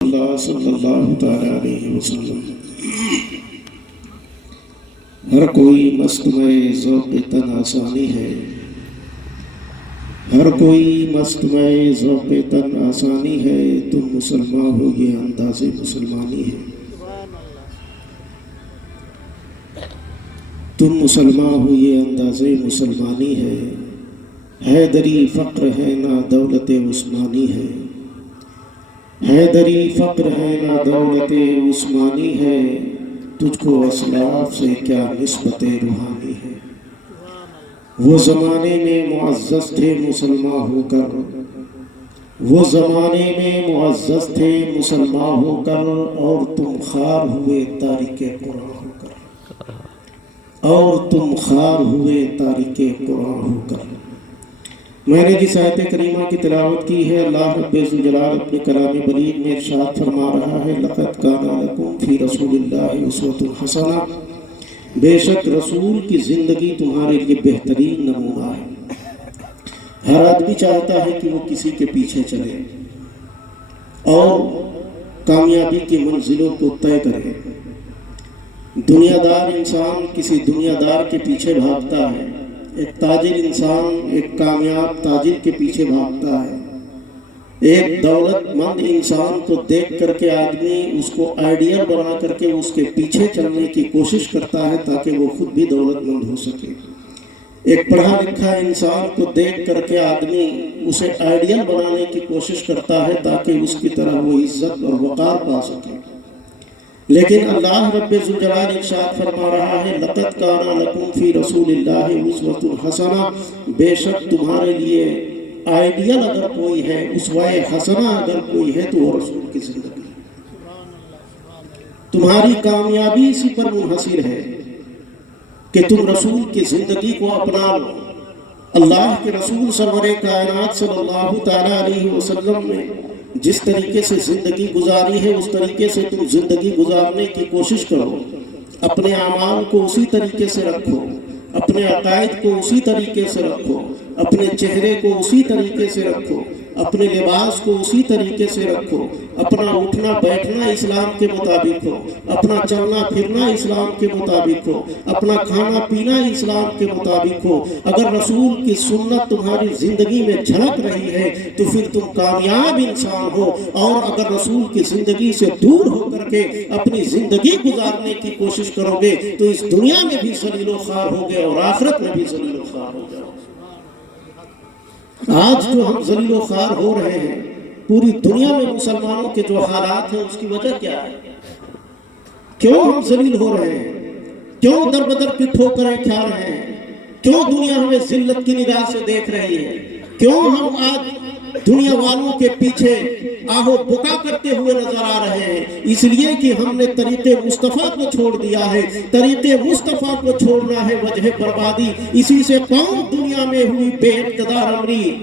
اللہ صلی اللہ تعالی علیہ وسلم۔ ہر کوئی مستمع ذوق تن آسانی ہے، ہر کوئی مستمع ذوق تن آسانی ہے، تم مسلمان ہو یہ انداز مسلمانی ہے، تم مسلمان ہو یہ انداز مسلمانی ہے، حیدری فقر ہے نہ دولت عثمانی ہے، حیدری فقر ہے نہ دولت عثمانی ہے، تجھ کو اسلاف سے کیا نسبت روحانی ہے۔ وہ زمانے میں معزز تھے مسلمان ہو کر، وہ زمانے میں معزز تھے مسلمان ہو کر، اور تم خوار ہوئے تارک قرآن ہو کر، اور تم خوار ہوئے تارک قرآن ہو کر۔ میں نے جس آیت کریمہ کی تلاوت کی ہے، اللہ رب ذوالجلال اپنے کلام بلیغ میں ارشاد فرما رہا ہے، لَقَدْ كَانَ لَكُمْ فِي رَسُولِ اللَّهِ أُسْوَةٌ حَسَنَةٌ، بے شک رسول کی زندگی تمہارے لیے بہترین نمونہ ہے۔ ہر آدمی چاہتا ہے کہ وہ کسی کے پیچھے چلے اور کامیابی کی منزلوں کو طے کرے۔ دنیا دار انسان کسی دنیا دار کے پیچھے بھاگتا ہے، ایک تاجر انسان ایک کامیاب تاجر کے پیچھے بھاگتا ہے، ایک دولت مند انسان کو دیکھ کر کے آدمی اس کو آئیڈیل بنا کر کے اس کے پیچھے چلنے کی کوشش کرتا ہے تاکہ وہ خود بھی دولت مند ہو سکے۔ ایک پڑھا لکھا انسان کو دیکھ کر کے آدمی اسے آئیڈیل بنانے کی کوشش کرتا ہے تاکہ اس کی طرح وہ عزت اور وقار پا سکے۔ لیکن اللہ رب ذوالجلال ارشاد فرما رہا ہے، لَقَدْ كَانَ لَكُمْ فِي رَسُولِ اللَّهِ أُسْوَةٌ حَسَنَةٌ، بے شک تمہارے لیے آئیڈیل اگر کوئی ہے، اسوہ حسنہ اگر کوئی ہے تو وہ رسول کی زندگی ہے۔ تمہاری کامیابی اسی پر منحصر ہے کہ تم رسول کی زندگی کو اپنا لو۔ اللہ کے رسول سرور کائنات صلی اللہ تعالیٰ علیہ وسلم نے جس طریقے سے زندگی گزاری ہے اس طریقے سے تم زندگی گزارنے کی کوشش کرو، اپنے اعمال کو اسی طریقے سے رکھو، اپنے عقائد کو اسی طریقے سے رکھو، اپنے چہرے کو اسی طریقے سے رکھو، اپنے لباس کو اسی طریقے سے رکھو، اپنا اٹھنا بیٹھنا اسلام کے مطابق ہو، اپنا چلنا پھرنا اسلام کے مطابق ہو، اپنا کھانا پینا اسلام کے مطابق ہو۔ اگر رسول کی سنت تمہاری زندگی میں جھلک رہی ہے تو پھر تم کامیاب انسان ہو، اور اگر رسول کی زندگی سے دور ہو کر کے اپنی زندگی گزارنے کی کوشش کرو گے تو اس دنیا میں بھی ذلیل و خوار ہوگے اور آخرت میں بھی ذلیل و خوار ہو جاؤ۔ آج جو ہم ذلیل و خوار ہو رہے ہیں، پوری دنیا میں مسلمانوں کے جو حالات ہیں اس کی وجہ کیا ہے؟ کیوں ہم ذلیل ہو رہے ہیں؟ کیوں در بدر کی ٹھوکریں کھا رہے ہیں؟ کیوں دنیا ہمیں ذلت کی نگاہ سے دیکھ رہی ہے؟ کیوں ہم آج دنیا والوں کے پیچھے آہو بکا کرتے ہوئے نظر آ رہے ہیں؟ اس لیے کہ ہم نے طریق مصطفیٰ کو چھوڑ دیا ہے۔ طریق مصطفیٰ کو چھوڑنا ہے وجہ بربادی، اسی سے قوم دنیا میں ہوئی بے اقتدار امری۔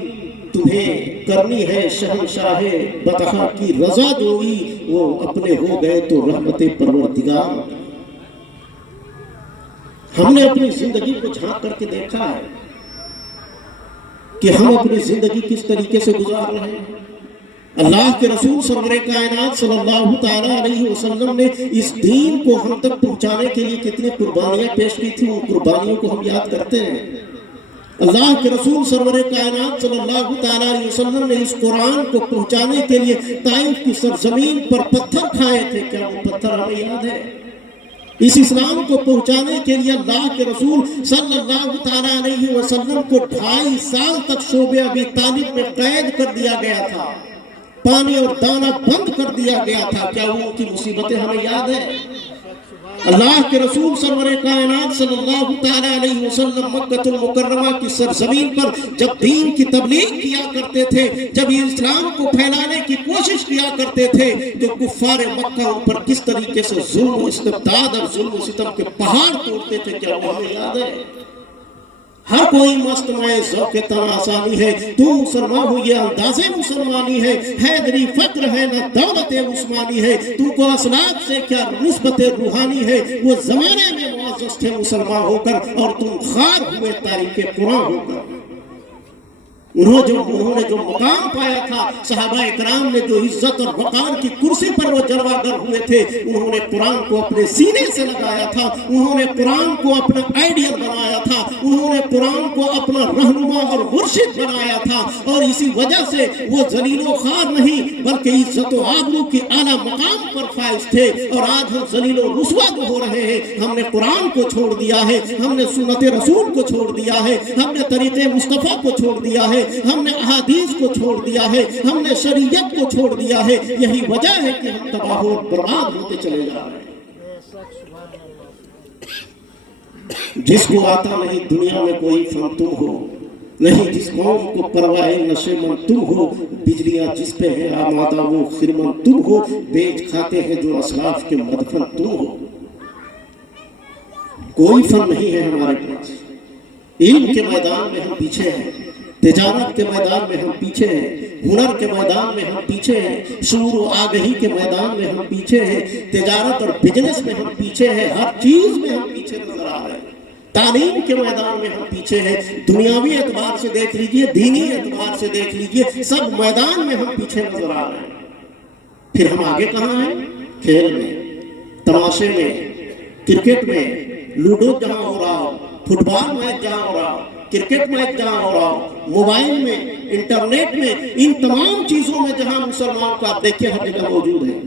تمہیں کرنی ہے شہنشاہ بطحا کی رضا جوئی، وہ اپنے ہو گئے تو رحمت پروردگار۔ ہم نے اپنی زندگی کو جھانک کر کے دیکھا ہے کہ ہم اپنی زندگی کس طریقے سے گزار رہے ہیں۔ اللہ کے رسول سرور کائنات صلی اللہ تعالیٰ علیہ وسلم نے اس دین کو ہم تک پہنچانے کے لیے کتنی قربانیاں پیش کی تھی، ان قربانیوں کو ہم یاد کرتے ہیں۔ اللہ کے رسول سرور کائنات صلی اللہ تعالیٰ علیہ وسلم نے اس قرآن کو پہنچانے کے لیے طائف کی سرزمین پر پتھر کھائے تھے، کیا وہ پتھر ہمیں یاد ہے؟ اس اسلام کو پہنچانے کے لیے اللہ کے رسول صلی اللہ تعالیٰ علیہ وسلم کو 2.5 سال تک شعبہ ابی طالب میں قید کر دیا گیا تھا، پانی اور دانہ بند کر دیا گیا تھا، کیا وہ کی مصیبتیں ہمیں یاد ہیں؟ اللہ کے رسول سرور کائنات صلی اللہ تعالیٰ علیہ وسلم مکہ المکرمہ کی سرزمین پر جب دین کی تبلیغ کیا کرتے تھے، جب اسلام کو پھیلانے کی کوشش کیا کرتے تھے تو کفار مکہ ان پر کس طریقے سے ظلم و استبداد اور ظلم و ستم کے پہاڑ توڑتے تھے، کیا وہ ہمیں یاد ہے؟ ہر کوئی مستمع ذوق تن آسانی ہے، تو مسلمان ہو یہ انداز مسلمانی ہے، حیدری فقر ہے نہ دولت عثمانی ہے، تم کو اسلاف سے کیا نسبت روحانی ہے۔ وہ زمانے میں معزز تھے مسلمان ہو کر، اور تم خوار ہوئے تاریخ قرآن ہو کر۔ انہوں نے جو مقام پایا تھا، صحابہ اکرام نے جو عزت اور وقار کی کرسی پر وہ جلوگر ہوئے تھے، انہوں نے قرآن کو اپنے سینے سے لگایا تھا، انہوں نے قرآن کو اپنا آئیڈیل بنایا تھا، انہوں نے قرآن کو اپنا رہنما اور مرشد بنایا تھا، اور اسی وجہ سے وہ ذلیل و خوار نہیں بلکہ عزت و آبرو کے اعلیٰ مقام پر فائز تھے۔ اور آج ہم ذلیل و رسوا ہو رہے ہیں، ہم نے قرآن کو چھوڑ دیا ہے، ہم نے سنت رسول کو چھوڑ دیا ہے، ہم نے طریقے مصطفیٰ کو چھوڑ دیا ہے، ہم نے احادیث کو چھوڑ دیا ہے، ہم نے شریعت کو چھوڑ دیا ہے۔ یہی وجہ ہے کہ ہم تباہ و برباد ہوتے چلے جا رہے ہیں۔ جس کو آتا نہیں دنیا میں کوئی فن تم ہو، نہیں جس قوم کو پرواہ نشے من تم ہو، بجلیاں جس پہ ہے آمادہ وہ خرمن تم ہو، بیچ کھاتے ہیں جو اسلاف کے مدفن تم ہو۔ کوئی فن نہیں ہے ہمارے پاس، علم کے میدان میں ہم پیچھے ہیں، تجارت کے میدان میں ہم پیچھے ہیں، ہنر کے میدان میں ہم پیچھے ہیں، شعور و آگہی کے میدان میں ہم پیچھے ہیں، تجارت اور بزنس میں ہم پیچھے ہیں، ہر چیز میں ہم پیچھے نظر آ رہے ہیں، تعلیم کے میدان میں ہم پیچھے ہیں، دنیاوی اعتبار سے دیکھ لیجئے، دینی اعتبار سے دیکھ لیجئے، سب میدان میں ہم پیچھے نظر آ رہے ہیں۔ پھر ہم آگے کہاں ہیں؟ کھیل میں، تماشے میں، کرکٹ میں، لوڈو جہاں ہو رہا ہو، فٹ بال میچ جہاں ہو رہا ہو، کرکٹ میچ جہاں ہو رہا ہو، موبائل میں، انٹرنیٹ میں، ان تمام چیزوں میں جہاں مسلمان کو آپ دیکھیں ہر جگہ موجود ہے۔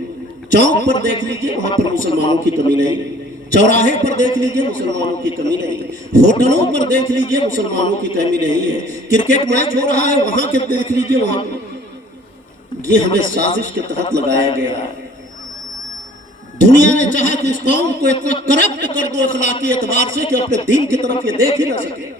چوک پر دیکھ لیجئے وہاں پر مسلمانوں کی کمی نہیں، چوراہے پر دیکھ لیجئے مسلمانوں کی کمی نہیں ہے، ہوٹلوں پر دیکھ لیجئے مسلمانوں کی کمی نہیں ہے، کرکٹ میچ ہو رہا ہے وہاں کے دیکھ لیجئے وہاں۔ یہ ہمیں سازش کے تحت لگایا گیا ہے۔ دنیا نے چاہا کہ اس قوم کو اتنا کرپٹ کر دو اخلاقی اعتبار سے کہ اپنے دین کی طرف یہ دیکھ ہی نہ سکے،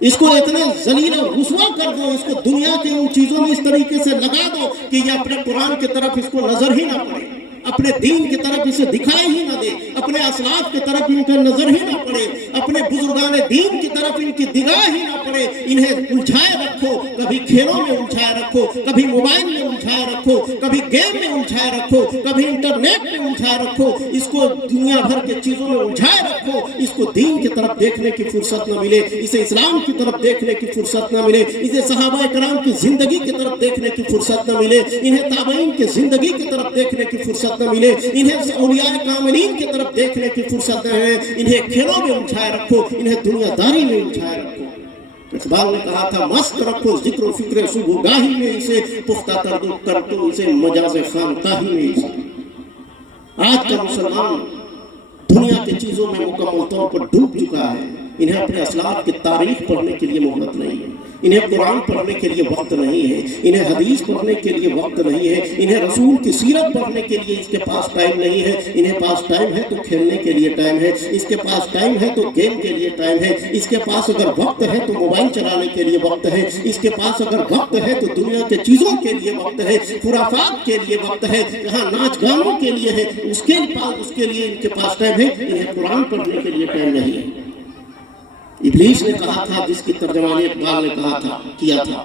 اس کو اتنے ذلیل و رسوا کر دو، اس کو دنیا کے ان چیزوں میں اس طریقے سے لگا دو کہ یہ اپنے قرآن کی طرف اس کو نظر ہی نہ پڑے، اپنے دین کی طرف اسے دکھائی ہی نہ دے، اپنے اسلاف کی طرف ان کا نظر ہی نہ پڑے، اپنے بزرگان دین کی طرف ان کی نگاہ ہی نہ پڑے۔ انہیں الجھائے رکھو، کبھی کھیلوں میں الجھائے رکھو، کبھی موبائل میں الجھائے رکھو، کبھی گیم میں الجھائے رکھو، کبھی انٹرنیٹ میں الجھائے رکھو، اس کو دنیا بھر کے چیزوں میں الجھائے رکھو، اس کو دین کی طرف دیکھنے کی فرصت نہ ملے، اسے اسلام کی طرف دیکھنے کی فرصت نہ ملے، اسے صحابہ کرام کی زندگی کی طرف دیکھنے کی فرصت نہ ملے، انہیں تابعین کی زندگی کی طرف دیکھنے کی فرصت نہ ملے، انہیں اولیاء کاملین کی طرف دیکھنے کی فرصت نہ ملے، انہیں کھیلوں میں الجھائے رکھو، انہیں دنیا داری میں الجھائے رکھو۔ اقبال نے کہا تھا مست رکھو ذکر و فکر صبح گاہی میں اسے، پختہ کر تو اسے مجاز خانقاہی میں اسے۔ آج کا مسلمان دنیا کی چیزوں میں مکمل طور پر ڈوب چکا ہے، انہیں اپنے اسلاف کی تاریخ پڑھنے کے لیے مہلت نہیں ہے، انہیں قرآن پڑھنے کے لیے وقت نہیں ہے، انہیں حدیث پڑھنے کے لیے وقت نہیں ہے، انہیں رسول کی سیرت پڑھنے کے لیے اس کے پاس ٹائم نہیں ہے، انہیں پاس ٹائم ہے تو کھیلنے کے لیے ٹائم ہے، اس کے پاس ٹائم ہے تو گیم کے لیے ٹائم ہے، اس کے پاس اگر وقت ہے تو موبائل چلانے کے لیے وقت ہے، اس کے پاس اگر وقت ہے تو دنیا کے چیزوں کے لیے وقت ہے، خرافات کے لیے وقت ہے، جہاں ناچ گانوں کے لیے ہے اس کے لیے ان کے پاس ٹائم ہے، انہیں قرآن پڑھنے کے لیے ٹائم نہیں ہے۔ ابلیس نے کہا تھا، جس کی ترجمانی اقبال نے کیا تھا،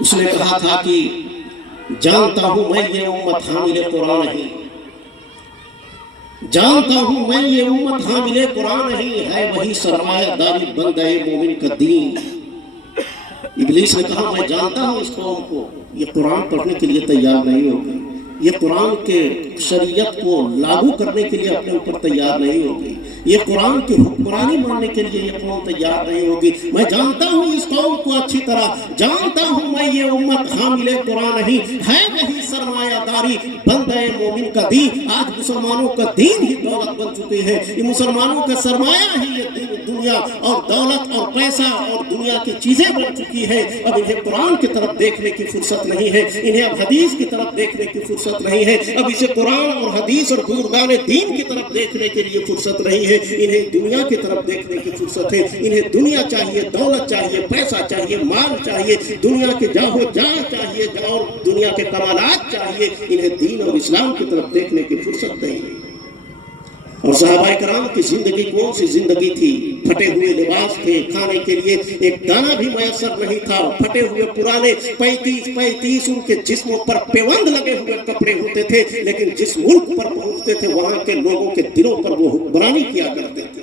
اس نے کہا تھا کہ جانتا ہوں میں یہ امت حامل قرآن نہیں، جانتا ہوں میں یہ امت حامل قرآن نہیں، ہے وہی سرمایہ داری بندہ مومن کا دین۔ ابلیس نے کہا میں جانتا ہوں اس قوم کو یہ قرآن پڑھنے کے لیے تیار نہیں ہوگی، یہ قرآن کے شریعت کو لاگو کرنے کے لیے اپنے اوپر تیار نہیں ہوگی، یہ قرآن کی حکمرانی ماننے کے لیے یہ قوم تیار نہیں ہوگی۔ میں جانتا ہوں اس قوم کو اچھی طرح، جانتا ہوں میں یہ امت حامل قرآن نہیں، ہے وہی سرمایہ داری بندہ مومن کا دین۔ آج مسلمانوں کا دین ہی دولت بن چکی ہے، یہ مسلمانوں کا سرمایہ ہی یہ دنیا اور دولت اور پیسہ اور دنیا کی چیزیں بن چکی ہے۔ اب انہیں قرآن کی طرف دیکھنے کی فرصت نہیں ہے، انہیں اب حدیث کی طرف دیکھنے کی فرصت نہیں ہے، اب اسے قرآن اور حدیث اور بزرگان دین کی طرف دیکھنے کے لیے فرصت نہیں ہے، انہیں دنیا کی طرف دیکھنے کی فرصت ہے۔ انہیں دنیا چاہیے، دولت چاہیے، پیسہ چاہیے، مال چاہیے، دنیا کے جاہو جہاں چاہیے اور دنیا کے کمالات چاہیے، انہیں دین اور اسلام کی طرف دیکھنے کی فرصت نہیں ہے۔ اور صحابہ کرام کی زندگی کون سی زندگی تھی؟ پھٹے ہوئے لباس تھے، کھانے کے لیے ایک دانہ بھی میسر نہیں تھا، پھٹے ہوئے پرانے 35 ان کے جسموں پر پیوند لگے ہوئے کپڑے ہوتے تھے، لیکن جس ملک پر پہنچتے تھے وہاں کے لوگوں کے دلوں پر وہ حکمرانی کیا کرتے تھے۔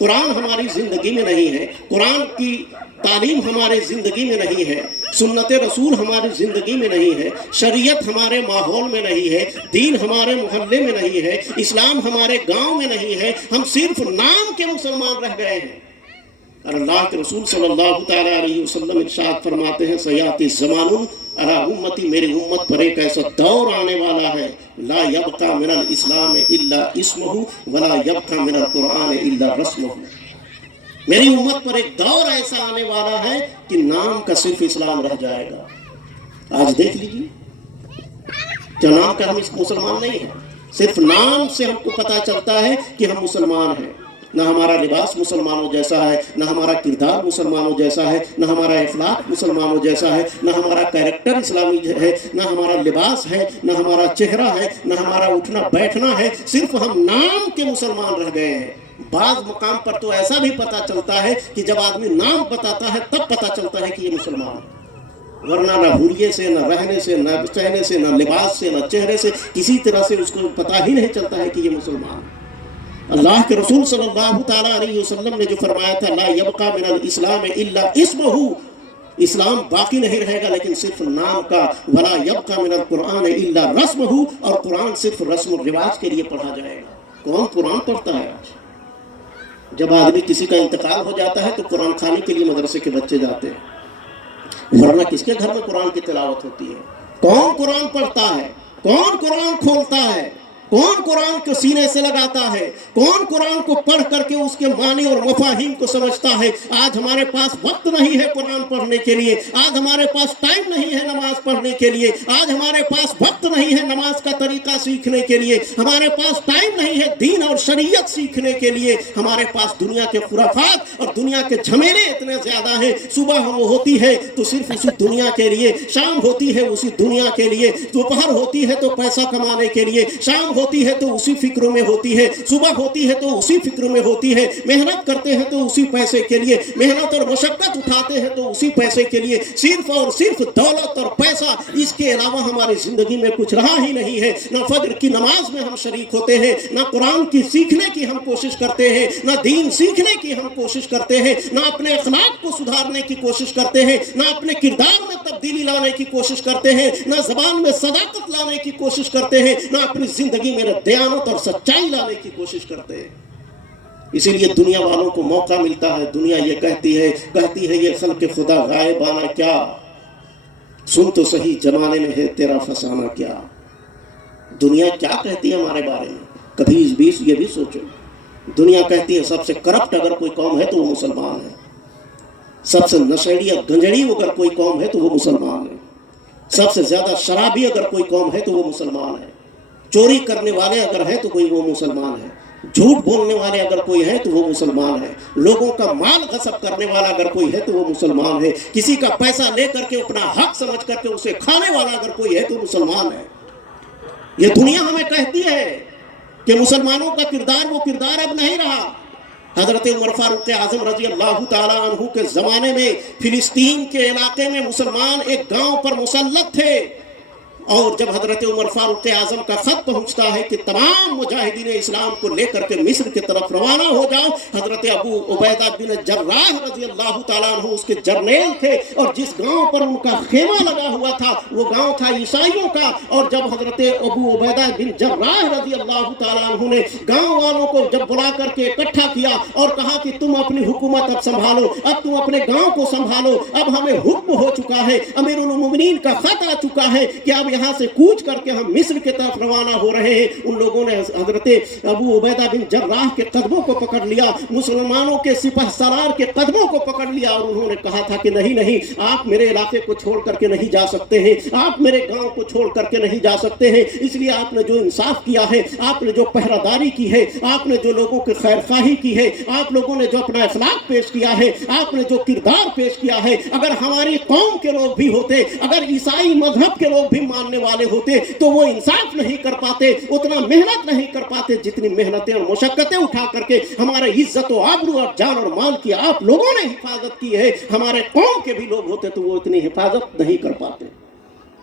قرآن ہماری زندگی میں نہیں ہے، قرآن کی تعلیم ہمارے زندگی میں نہیں ہے، سنت رسول ہماری زندگی میں نہیں ہے، شریعت ہمارے ماحول میں نہیں ہے، دین ہمارے محلے میں نہیں ہے، اسلام ہمارے گاؤں میں نہیں ہے، ہم صرف نام کے مسلمان رہ گئے ہیں۔ اور اللہ کے رسول صلی اللہ تعالیٰ علیہ وسلم ارشاد فرماتے ہیں سیاتی زمان ارا امتی، میری امت پر ایک ایسا دور آنے والا ہے لا یبقى من الاسلام الا اسمہ ولا یبقى من القرآن الا رسمہ۔ میری امت پر ایک دور ایسا آنے والا ہے کہ نام کا صرف اسلام رہ جائے گا۔ آج دیکھ لیجیے کیا نام کا ہم اس مسلمان نہیں ہیں، صرف نام سے ہم کو پتا چلتا ہے کہ ہم مسلمان ہیں۔ نہ ہمارا لباس مسلمانوں جیسا ہے، نہ ہمارا کردار مسلمانوں جیسا ہے، نہ ہمارا اخلاق مسلمانوں جیسا ہے، نہ ہمارا کیریکٹر اسلامی ہے، نہ ہمارا لباس ہے، نہ ہمارا چہرہ ہے، نہ ہمارا اٹھنا بیٹھنا ہے، صرف ہم نام کے مسلمان رہ گئے ہیں۔ بعض مقام پر تو ایسا بھی پتا چلتا ہے کہ جب آدمی نام بتاتا ہے تب پتا چلتا ہے کہ یہ مسلمان ہے، ورنہ نہ حلیے سے، نہ رہنے سے، نہ چہنے سے، نہ لباس سے، نہ چہرے سے، کسی طرح سے اس کو پتا ہی نہیں چلتا ہے کہ یہ مسلمان ہے۔ اللہ کے رسول صلی اللہ تعالیٰ علیہ وسلم نے جو فرمایا تھا لا یبقى من الاسلام الا اسمہ، اسلام باقی نہیں رہے گا لیکن صرف نام کا، ولا یبقى من القرآن الا رسمہ، اور قرآن صرف رسم و رواج کے لیے پڑھا جائے گا۔ کون قرآن پڑھتا ہے آج؟ جب آدمی کسی کا انتقال ہو جاتا ہے تو قرآن خانی کے لیے مدرسے کے بچے جاتے ہیں، ورنہ کس کے گھر میں قرآن کی تلاوت ہوتی ہے؟ کون قرآن پڑھتا ہے؟ کون قرآن کھولتا ہے؟ کون قرآن کو سینے سے لگاتا ہے؟ کون قرآن کو پڑھ کر کے اس کے معنی اور مفاہیم کو سمجھتا ہے؟ آج ہمارے پاس وقت نہیں ہے قرآن پڑھنے کے لیے، آج ہمارے پاس ٹائم نہیں ہے نماز پڑھنے کے لیے، آج ہمارے پاس وقت نہیں ہے نماز کا طریقہ سیکھنے کے لیے، ہمارے پاس ٹائم نہیں ہے دین اور شریعت سیکھنے کے لیے، ہمارے پاس دنیا کے خرافات اور دنیا کے جھمیلے اتنے زیادہ ہیں۔ صبح وہ ہوتی ہے تو صرف اسی دنیا کے لیے، شام ہوتی ہے اسی دنیا کے لیے، دوپہر ہوتی ہے تو پیسہ کمانے کے لیے، شام ہوتی ہے تو اسی فکروں میں ہوتی ہے، صبح ہوتی ہے تو اسی فکروں میں ہوتی ہے، محنت کرتے ہیں تو اسی پیسے کے لیے، محنت اور مشقت اٹھاتے ہیں تو اسی پیسے کے لیے، صرف اور صرف دولت اور پیسہ، اس کے علاوہ ہماری زندگی میں کچھ رہا ہی نہیں ہے۔ نہ فجر کی نماز میں ہم شریک ہوتے ہیں، نہ قرآن کی سیکھنے کی ہم کوشش کرتے ہیں، نہ دین سیکھنے کی ہم کوشش کرتے ہیں، نہ اپنے اخلاق کو سدھارنے کی کوشش کرتے ہیں، نہ اپنے کردار میں تبدیلی لانے کی کوشش کرتے ہیں، نہ زبان میں صداقت لانے کی کوشش کرتے ہیں، نہ اپنی زندگی میں دیانت اور سچائی لانے کی کوشش کرتے ہیں۔ اسی لیے دنیا والوں کو موقع ملتا ہے، دنیا یہ کہتی ہے یہ خلق خدا غائبانہ کیا، سن تو صحیح زمانے میں ہے تیرا فسانہ کیا۔ دنیا کیا کہتی ہے ہمارے بارے میں؟ کبھی اس بیچ یہ بھی سوچو، دنیا کہتی ہے سب سے کرپٹ اگر کوئی قوم ہے تو وہ مسلمان ہے، سب سے نشیڑی یا گنجڑی اگر کوئی قوم ہے تو وہ مسلمان ہے، سب سے زیادہ شرابی اگر کوئی قوم ہے تو وہ مسلمان ہے، چوری کرنے والے اگر ہے تو کوئی وہ مسلمان ہے، جھوٹ بولنے والے اگر کوئی ہے تو وہ مسلمان ہے، لوگوں کا مال غصب کرنے والا اگر کوئی ہے تو وہ مسلمان ہے، کسی کا پیسہ لے کر کے اپنا حق سمجھ کر کے اسے کھانے والا اگر کوئی ہے تو مسلمان ہے۔ یہ دنیا ہمیں کہتی ہے کہ مسلمانوں کا کردار وہ کردار اب نہیں رہا۔ حضرت عمر فاروق اعظم رضی اللہ تعالیٰ عنہ کے زمانے میں فلسطین کے علاقے میں مسلمان ایک گاؤں پر مسلط تھے، اور جب حضرت عمر فاروق اعظم کا خط پہنچتا ہے کہ تمام مجاہدین اسلام کو لے کر کے مصر کی طرف روانہ ہو جاؤ، حضرت ابو عبیدہ بن جراح رضی اللہ تعالیٰ عنہ اس کے جرنیل تھے، اور جس گاؤں پر ان کا خیمہ لگا ہوا تھا وہ گاؤں تھا عیسائیوں کا، اور جب حضرت ابو عبیدہ بن جراح رضی اللہ تعالیٰ عنہ نے گاؤں والوں کو جب بلا کر کے اکٹھا کیا اور کہا کہ تم اپنی حکومت اب سنبھالو، اب تم اپنے گاؤں کو سنبھالو، اب ہمیں حکم ہو چکا ہے، امیر المومنین کا خط آ چکا ہے کہ اب یہاں سے کوچ کر کے ہم مصر کی طرف روانہ ہو رہے ہیں۔ ان لوگوں نے حضرت ابو عبیدہ بن جراح کے قدموں کو پکڑ لیا، مسلمانوں کے سپہ سالار کے قدموں کو پکڑ لیا، اور انہوں نے کہا تھا کہ نہیں، آپ میرے علاقے کو چھوڑ کر کے نہیں جا سکتے ہیں، آپ میرے گاؤں کو چھوڑ کر کے نہیں جا سکتے ہیں، اس لیے آپ نے جو انصاف کیا ہے، آپ نے جو پہرہ داری کی ہے، آپ نے جو لوگوں کی خیر خواہی کی ہے، آپ لوگوں نے جو اپنا اخلاق پیش کیا ہے، آپ نے جو کردار پیش کیا ہے، اگر ہماری قوم کے لوگ بھی ہوتے، اگر عیسائی مذہب کے لوگ بھی ماننے والے ہوتے تو وہ انصاف نہیں کر پاتے، اتنا محنت نہیں کر پاتے جتنی محنتیں اور مشقتیں اٹھا کر کے ہمارے عزت و آبرو اور جان اور مال کی آپ لوگوں نے حفاظت کی ہے۔ ہمارے قوم کے بھی لوگ ہوتے تو وہ اتنی حفاظت نہیں کر پاتے۔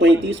35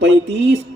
35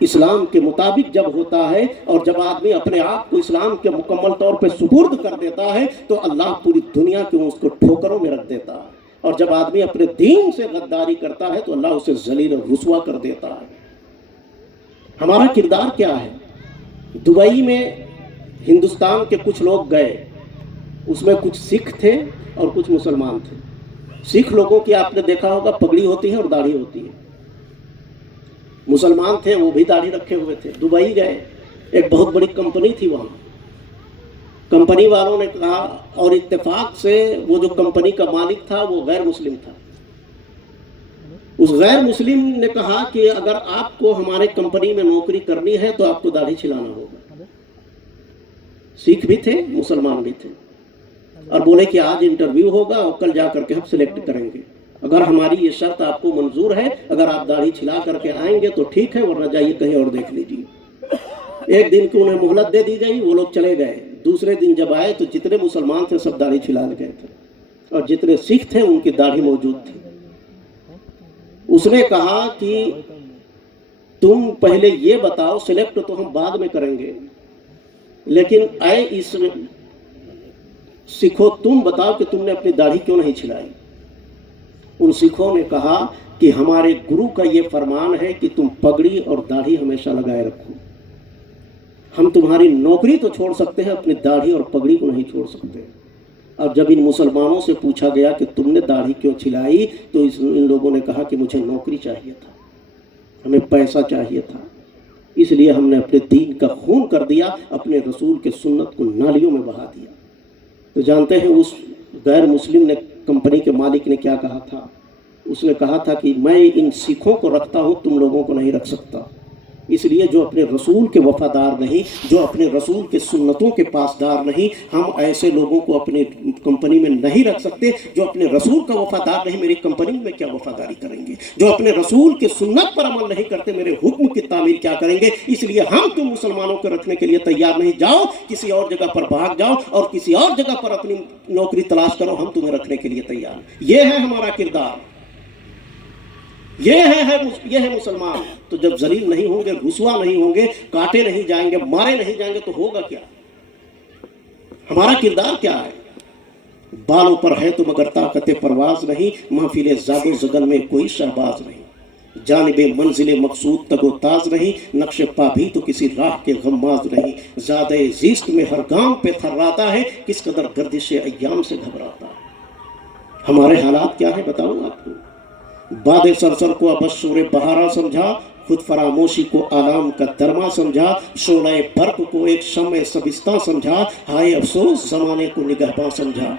اسلام کے مطابق جب ہوتا ہے اور جب آدمی اپنے آپ کو اسلام کے مکمل طور پہ سپرد کر دیتا ہے تو اللہ پوری دنیا کے اس کو ٹھوکروں میں رکھ دیتا ہے، اور جب آدمی اپنے دین سے غداری کرتا ہے تو اللہ اسے ذلیل اور رسوا کر دیتا ہے۔ ہمارا کردار کیا ہے؟ دبئی میں ہندوستان کے کچھ لوگ گئے، اس میں کچھ سکھ تھے اور کچھ مسلمان تھے۔ سکھ لوگوں کی آپ نے دیکھا ہوگا پگڑی ہوتی ہے اور داڑھی ہوتی ہے، مسلمان تھے وہ بھی داڑھی رکھے ہوئے تھے۔ دبئی گئے، ایک بہت بڑی کمپنی تھی وہاں، کمپنی والوں نے کہا، اور اتفاق سے وہ جو کمپنی کا مالک تھا وہ غیر مسلم تھا، اس غیر مسلم نے کہا کہ اگر آپ کو ہمارے کمپنی میں نوکری کرنی ہے تو آپ کو داڑھی چھلانا ہوگا۔ سکھ بھی تھے، مسلمان بھی تھے، اور بولے کہ آج انٹرویو ہوگا اور کل جا کر کے ہم سلیکٹ کریں گے، اگر ہماری یہ شرط آپ کو منظور ہے، اگر آپ داڑھی چھلا کر کے آئیں گے تو ٹھیک ہے، ورنہ جائیے کہیں اور دیکھ لیجیے۔ ایک دن کی انہیں مہلت دے دی گئی، وہ لوگ چلے گئے۔ دوسرے دن جب آئے تو جتنے مسلمان تھے سب داڑھی چھلا گئے تھے، اور جتنے سکھ تھے ان کی داڑھی موجود تھی۔ اس نے کہا کہ تم پہلے یہ بتاؤ، سلیکٹ تو ہم بعد میں کریں گے، لیکن اے اس سکھو تم بتاؤ کہ تم نے اپنی داڑھی کیوں نہیں چھلائی؟ ان سکھوں نے کہا کہ ہمارے گرو کا یہ فرمان ہے کہ تم پگڑی اور داڑھی ہمیشہ لگائے رکھو، ہم تمہاری نوکری تو چھوڑ سکتے ہیں، اپنی داڑھی اور پگڑی کو نہیں چھوڑ سکتے۔ اب جب ان مسلمانوں سے پوچھا گیا کہ تم نے داڑھی کیوں چھلائی تو ان لوگوں نے کہا کہ مجھے نوکری چاہیے تھا، ہمیں پیسہ چاہیے تھا، اس لیے ہم نے اپنے دین کا خون کر دیا، اپنے رسول کے سنت کو نالیوں میں بہا دیا۔ تو جانتے ہیں اس غیر مسلم نے، کمپنی کے مالک نے کیا کہا تھا؟ اس نے کہا تھا کہ میں ان سکھوں کو رکھتا ہوں، تم لوگوں کو نہیں رکھ سکتا، اس لیے جو اپنے رسول کے وفادار نہیں، جو اپنے رسول کے سنتوں کے پاسدار نہیں، ہم ایسے لوگوں کو اپنی کمپنی میں نہیں رکھ سکتے۔ جو اپنے رسول کا وفادار نہیں، میری کمپنی میں کیا وفاداری کریں گے؟ جو اپنے رسول کے سنت پر عمل نہیں کرتے، میرے حکم کی تعمیل کیا کریں گے؟ اس لیے ہم تم مسلمانوں کو رکھنے کے لیے تیار نہیں، جاؤ کسی اور جگہ پر بھاگ جاؤ اور کسی اور جگہ پر اپنی نوکری تلاش کرو، ہم تمہیں رکھنے کے لیے تیار ہیں۔ یہ ہے ہمارا کردار، یہ ہے مسلمان۔ تو جب ذلیل نہیں ہوں گے، رسوا نہیں ہوں گے، کاٹے نہیں جائیں گے، مارے نہیں جائیں گے تو ہوگا کیا؟ ہمارا کردار کیا ہے؟ بالوں پر ہے تو مگر طاقت پرواز نہیں، محفل زاد و زگن میں کوئی شہباز نہیں، جانب منزل مقصود تگ و تاز نہیں، نقش پا بھی تو کسی راہ کے غماز نہیں، زیادہ زیست میں ہر گام پہ تھراتا ہے، کس قدر گردش ایام سے گھبراتا ہے۔ ہمارے حالات کیا ہیں بتاؤں آپ کو؟ باد سرسر کو ابشور بہارا سمجھا، خود فراموشی کو آلام کا درما سمجھا، شعلہ برق کو ایک شمع سبستہ سمجھا، ہائے افسوس زمانے کو نگہباں سمجھا،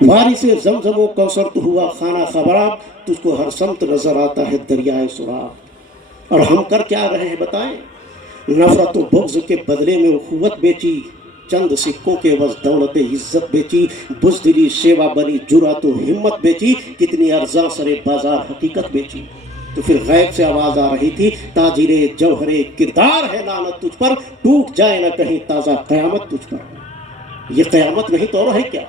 وارث زمزم و کوثر تو ہوا خانہ خراب، تجھ کو ہر سمت نظر آتا ہے دریائے سراب۔ اور ہم کر کیا رہے ہیں بتائیں؟ نفرت و بغض کے بدلے میں اخوت بیچی، چند سکوں کے عوض دولت عزت بیچی، بزدلی شیوا بنی جرأت و ہمت بیچی، کتنی ارزاں سرے بازار حقیقت بیچی۔ تو پھر غیب سے آواز آ رہی تھی، تاجر جوہر کردار ہے لعنت تجھ پر، ٹوٹ جائے نہ کہیں تازہ قیامت تجھ پر۔ یہ قیامت نہیں تو اور ہے کیا؟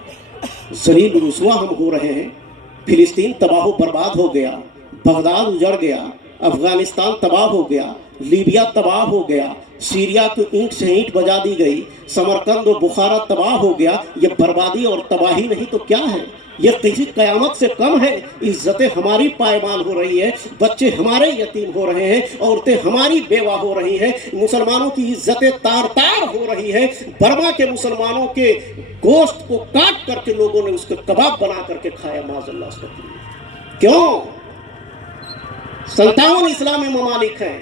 ذلیل رسوا ہم ہو رہے ہیں۔ فلسطین تباہ و برباد ہو گیا، بغداد اجڑ گیا، افغانستان تباہ ہو گیا، لیبیا تباہ ہو گیا، سیریا کو اینٹ سے اینٹ بجا دی گئی، سمرقند و بخارا تباہ ہو گیا۔ یہ بربادی اور تباہی نہیں تو کیا ہے؟ یہ کسی قیامت سے کم ہے۔ عزتیں ہماری پائمال ہو رہی ہے، بچے ہمارے یتیم ہو رہے ہیں، عورتیں ہماری بیوہ ہو رہی ہیں، مسلمانوں کی عزتیں تار تار ہو رہی ہے۔ برما کے مسلمانوں کے گوشت کو کاٹ کر کے لوگوں نے اس کے کباب بنا کر کے کھایا، معاذ اللہ سے۔ کیوں؟ 57 اسلامی ممالک ہیں،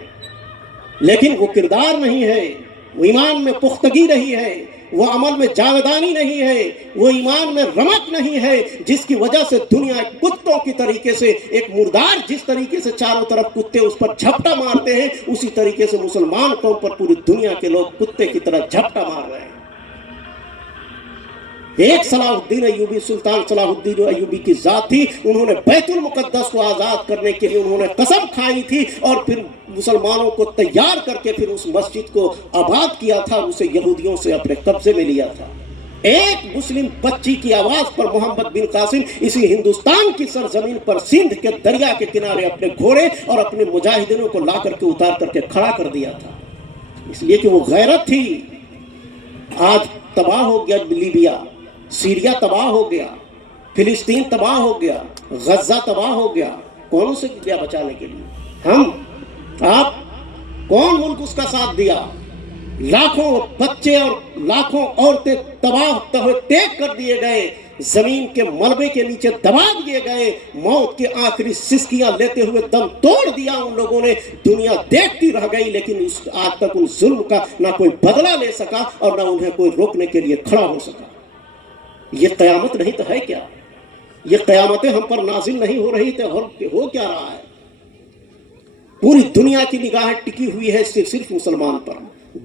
لیکن وہ کردار نہیں ہے، وہ ایمان میں پختگی نہیں ہے، وہ عمل میں جاودانی نہیں ہے، وہ ایمان میں رمق نہیں ہے، جس کی وجہ سے دنیا کتوں کی طریقے سے، ایک مردار جس طریقے سے چاروں طرف کتے اس پر جھپٹا مارتے ہیں، اسی طریقے سے مسلمان قوم پر پوری دنیا کے لوگ کتے کی طرح جھپٹا مار رہے ہیں۔ ایک صلاح الدین ایوبی، سلطان صلاح الدین ایوبی کی ذات تھی، انہوں نے بیت المقدس کو آزاد کرنے کے لیے انہوں نے قسم کھائی تھی، اور پھر مسلمانوں کو تیار کر کے پھر اس مسجد کو آباد کیا تھا، اسے یہودیوں سے اپنے قبضے میں لیا تھا۔ ایک مسلم بچی کی آواز پر محمد بن قاسم اسی ہندوستان کی سرزمین پر سندھ کے دریا کے کنارے اپنے گھوڑے اور اپنے مجاہدینوں کو لا کر کے اتار کر کے کھڑا کر دیا تھا، اس لیے کہ وہ غیرت تھی۔ آج تباہ ہو گیا لیبیا، سیریا تباہ ہو گیا، فلسطین تباہ ہو گیا، غزہ تباہ ہو گیا، کون سے گیا بچانے کے لیے؟ ہم، آپ، کون ملک اس کا ساتھ دیا؟ لاکھوں بچے اور لاکھوں عورتیں تباہ ٹیک کر دیے گئے، زمین کے ملبے کے نیچے دبا دیے گئے، موت کے آخری سسکیاں لیتے ہوئے دم توڑ دیا ان لوگوں نے، دنیا دیکھتی رہ گئی، لیکن آج تک ان ظلم کا نہ کوئی بدلہ لے سکا اور نہ انہیں کوئی روکنے کے لیے کھڑا ہو سکا۔ یہ قیامت نہیں تو ہے کیا؟ یہ قیامتیں ہم پر نازل نہیں ہو رہی تو ہو کیا رہا ہے؟ پوری دنیا کی نگاہیں ٹکی ہوئی ہے صرف مسلمان پر۔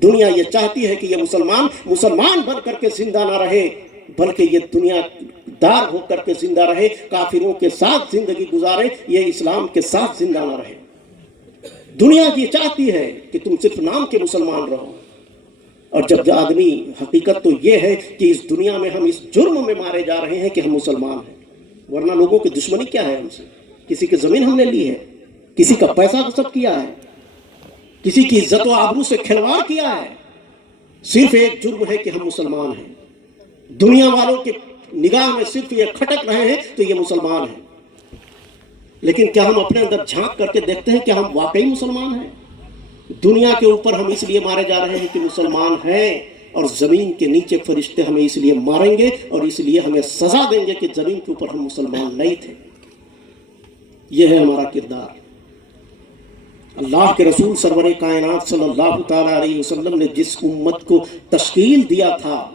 دنیا یہ چاہتی ہے کہ یہ مسلمان بن کر کے زندہ نہ رہے، بلکہ یہ دنیا دار ہو کر کے زندہ رہے، کافروں کے ساتھ زندگی گزارے، یہ اسلام کے ساتھ زندہ نہ رہے۔ دنیا یہ چاہتی ہے کہ تم صرف نام کے مسلمان رہو، اور جب آدمی، حقیقت تو یہ ہے کہ اس دنیا میں ہم اس جرم میں مارے جا رہے ہیں کہ ہم مسلمان ہیں، ورنہ لوگوں کی دشمنی کیا ہے ہم سے؟ کسی کی زمین ہم نے لی ہے، کسی کا پیسہ غصب کیا ہے، کسی کی عزت و آبرو سے کھلواڑ کیا ہے، صرف ایک جرم ہے کہ ہم مسلمان ہیں۔ دنیا والوں کے نگاہ میں صرف یہ کھٹک رہے ہیں تو یہ مسلمان ہیں، لیکن کیا ہم اپنے اندر جھانک کر کے دیکھتے ہیں کہ ہم واقعی مسلمان ہیں؟ دنیا کے اوپر ہم اس لیے مارے جا رہے ہیں کہ مسلمان ہیں، اور زمین کے نیچے فرشتے ہمیں اس لیے ماریں گے اور اس لیے ہمیں سزا دیں گے کہ زمین کے اوپر ہم مسلمان نہیں تھے۔ یہ ہے ہمارا کردار۔ اللہ کے رسول سرور کائنات صلی اللہ تعالیٰ علیہ وسلم نے جس امت کو تشکیل دیا تھا،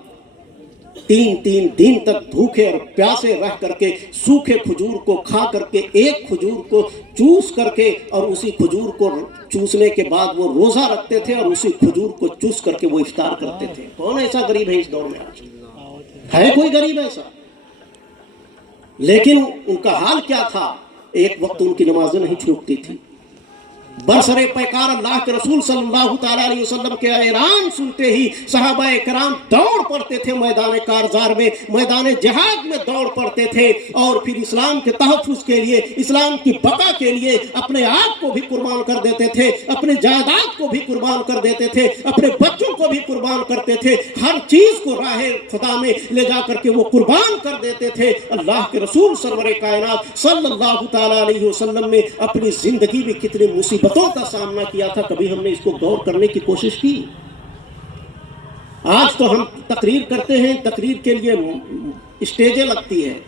تین دن تک بھوکے اور پیاسے رہ کر کے سوکھے کھجور کو کھا کر کے، ایک کھجور کو چوس کر کے، اور اسی کھجور کو چوسنے کے بعد وہ روزہ رکھتے تھے اور اسی کھجور کو چوس کر کے وہ افطار کرتے تھے۔ کون ایسا غریب ہے اس دور میں؟ آج ہے کوئی غریب ایسا؟ لیکن ان کا حال کیا تھا؟ ایک وقت ان کی نمازیں نہیں چھوٹتی تھی۔ برسر پیکار اللہ کے رسول صلی اللہ تعالیٰ علیہ وسلم کے اعلان سنتے ہی صحابہ کرام دوڑ پڑتے تھے، میدان کارزار میں، میدان جہاد میں دوڑ پڑتے تھے، اور پھر اسلام کے تحفظ کے لیے، اسلام کی بقا کے لیے اپنے آپ کو بھی قربان کر دیتے تھے، اپنے جائیداد کو بھی قربان کر دیتے تھے، اپنے بچوں کو بھی قربان کرتے تھے، ہر چیز کو راہ خدا میں لے جا کر کے وہ قربان کر دیتے تھے۔ اللہ کے رسول سرور کائنات صلی اللہ تعالیٰ علیہ وسلم نے اپنی زندگی میں کتنے مصیبتوں کا سامنا کیا تھا، کبھی ہم نے اس کو غور کرنے کی کوشش کی؟ آج تو ہم تقریر کرتے ہیں، تقریر کے لیے اسٹیجیں لگتی ہے،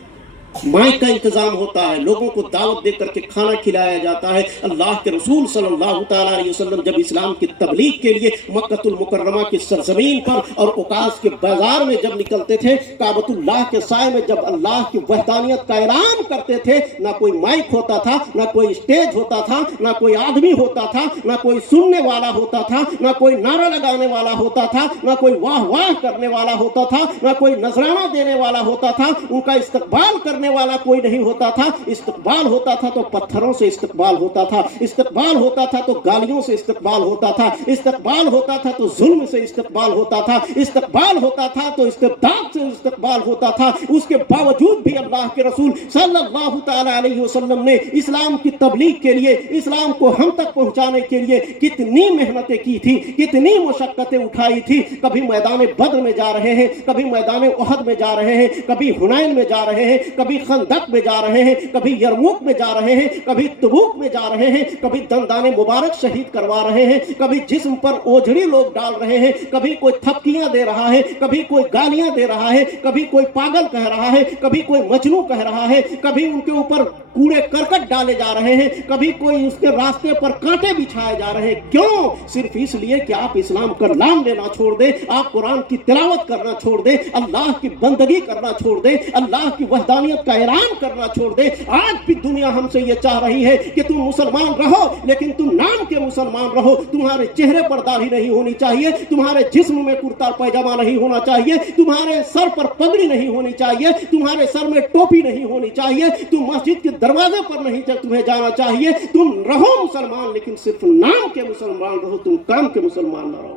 مائک کا انتظام ہوتا ہے، لوگوں کو دعوت دے کر کے کھانا کھلایا جاتا ہے۔ اللہ کے رسول صلی اللہ تعالیٰ علیہ وسلم جب اسلام کی تبلیغ کے لیے مکہ المکرمہ کی سرزمین پر اور اوقاس کے بازار میں جب نکلتے تھے، کعبۃ اللہ کے سائے میں جب اللہ کی وحدانیت کا اعلان کرتے تھے، نہ کوئی مائک ہوتا تھا، نہ کوئی اسٹیج ہوتا تھا، نہ کوئی آدمی ہوتا تھا، نہ کوئی سننے والا ہوتا تھا، نہ کوئی نعرہ لگانے والا ہوتا تھا، نہ کوئی واہ واہ کرنے والا ہوتا تھا، نہ کوئی نذرانہ دینے والا ہوتا تھا، ان کا استقبال کرنے والا کوئی نہیں ہوتا تھا۔ استقبال ہوتا تھا تو پتھروں سے استقبال ہوتا تھا، استقبال ہوتا تھا تو گالیوں سے استقبال ہوتا تھا، استقبال ہوتا تھا تو ظلم سے استقبال ہوتا تھا، استقبال ہوتا تھا تو استبداد سے استقبال ہوتا تھا۔ اس کے باوجود بھی اللہ کے رسول صلی اللہ تعالیٰ علیہ وسلم نے اسلام کی تبلیغ کے لیے، اسلام کو ہم تک پہنچانے کے لیے کتنی محنتیں کی تھی، کتنی مشقتیں اٹھائی تھی۔ کبھی میدان بدر میں جا رہے ہیں، کبھی میدان احد میں جا رہے ہیں، کبھی حنین میں جا رہے ہیں، کبھی خندق میں جا رہے ہیں، کبھی یرموک میں جا رہے ہیں، کبھی تبوک میں جا رہے ہیں، کبھی دندان مبارک شہید کروا رہے ہیں، کبھی جسم پر اوجھڑی لوگ ڈال رہے ہیں، کبھی کوئی تھپکیاں دے رہا ہے، کبھی کوئی گالیاں دے رہا ہے، کبھی کوئی پاگل کہہ رہا ہے، کبھی کوئی مجنوں کہہ رہا ہے، کبھی ان کے اوپر کوڑے کرکٹ ڈالے جا رہے ہیں، کبھی کوئی اس کے راستے پر کانٹے بچھائے جا رہے ہیں۔ کیوں؟ صرف اس لیے کہ آپ اسلام کا نام لینا چھوڑ دیں، آپ قرآن کی تلاوت کرنا چھوڑ دیں، اللہ کی بندگی کرنا چھوڑ دیں، اللہ کی وحدانیت کا اعلان کرنا چھوڑ دیں۔ آج بھی دنیا ہم سے یہ چاہ رہی ہے کہ تم مسلمان رہو، لیکن تم نام کے مسلمان رہو، تمہارے چہرے پر داڑھی نہیں ہونی چاہیے، تمہارے جسم میں کرتا پیجامہ نہیں ہونا چاہیے، تمہارے سر پر پگڑی نہیں ہونی چاہیے، تمہارے سر میں ٹوپی نہیں ہونی چاہیے، تم مسجد کے دروازے پر نہیں تمہیں جانا چاہیے، تم رہو مسلمان لیکن صرف نام کے مسلمان رہو، تم کام کے مسلمان نہ رہو۔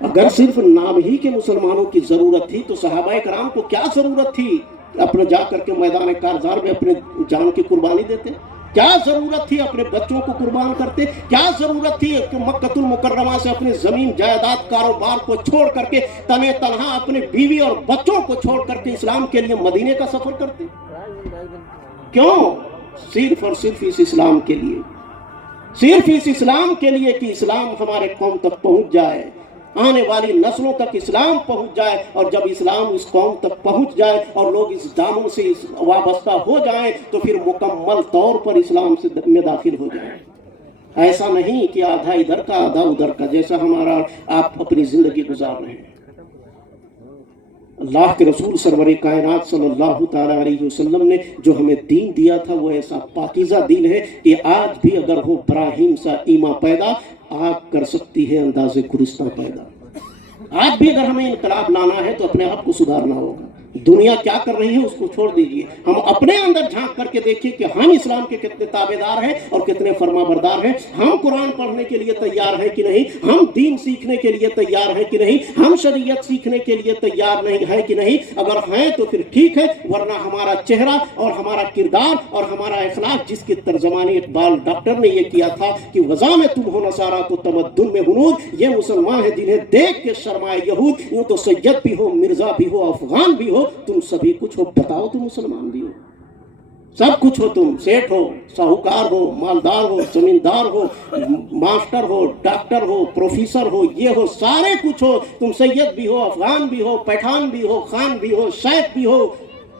اگر صرف نام ہی کے مسلمانوں کی ضرورت تھی تو صحابہ کرام کو کیا ضرورت تھی اپنے جا کر کے میدان کارزار میں اپنے جان کی قربانی دیتے؟ کیا ضرورت تھی اپنے بچوں کو قربان کرتے؟ کیا ضرورت تھی کہ مکہ المکرمہ سے اپنی زمین جائیداد کاروبار کو چھوڑ کر کے تنہا تنہا اپنے بیوی اور بچوں کو چھوڑ کر کے اسلام کے لیے مدینے کا سفر کرتے؟ کیوں؟ صرف اور صرف اس اسلام کے لیے، صرف اس اسلام کے لیے کہ اسلام ہمارے قوم تک پہنچ جائے، آنے والی نسلوں تک اسلام پہنچ جائے، اور جب اسلام اس قوم تک پہنچ جائے اور لوگ اس دامن سے وابستہ ہو جائیں تو پھر مکمل طور پر اسلام میں داخل ہو جائیں۔ ایسا نہیں کہ آدھا ادھر کا آدھا ادھر کا، جیسا ہمارا آپ اپنی زندگی گزار رہے ہیں۔ اللہ کے رسول سرور کائنات صلی اللہ تعالیٰ علیہ وسلم نے جو ہمیں دین دیا تھا وہ ایسا پاکیزہ دین ہے کہ آج بھی اگر ہو براہیم سا ایما پیدا، آگ کر سکتی ہے انداز گرستہ پیدا۔ آج بھی اگر ہمیں انقلاب لانا ہے تو اپنے آپ کو سدھارنا ہوگا۔ دنیا کیا کر رہی ہے اس کو چھوڑ دیجئے، ہم اپنے اندر جھانک کر کے دیکھیے کہ ہم اسلام کے کتنے تابعدار ہیں اور کتنے فرما بردار ہیں۔ ہم قرآن پڑھنے کے لیے تیار ہیں کہ نہیں؟ ہم دین سیکھنے کے لیے تیار ہیں کہ نہیں؟ ہم شریعت سیکھنے کے لیے تیار نہیں ہے کہ نہیں؟ اگر ہیں تو پھر ٹھیک ہے، ورنہ ہمارا چہرہ اور ہمارا کردار اور ہمارا اخلاق، جس کی ترجمانی اقبال ڈاکٹر نے یہ کیا تھا کہ وضع میں تم ہو نصارہ تو تمدن میں ہنود، یہ مسلمان ہیں جنہیں دیکھ کے شرمائے یہود، یوں تو سید بھی ہو، مرزا بھی ہو، افغان بھی ہو، تم سبھی کچھ ہو، بتاؤ تم مسلمان بھی ہو؟ سب کچھ ہو، تم سیٹ ہو، ساہوکار ہو، مالدار ہو، زمیندار ہو، ماسٹر ہو، ڈاکٹر ہو، پروفیسر ہو، یہ ہو، سارے کچھ ہو، تم سید بھی ہو، افغان بھی ہو، پٹھان بھی ہو، خان بھی ہو، شیخ بھی ہو،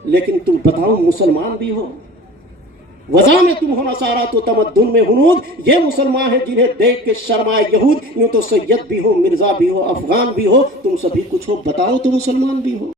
لیکن تم بتاؤ مسلمان بھی ہو؟ وضع میں تم ہو نصارہ تو تمدن میں ہنود، یہ مسلمان ہیں جنہیں دیکھ کے شرمائے یہود، یوں تو سید بھی ہو، مرزا بھی ہو، افغان بھی ہو، تم سبھی کچھ ہو، بتاؤ تم مسلمان بھی ہو؟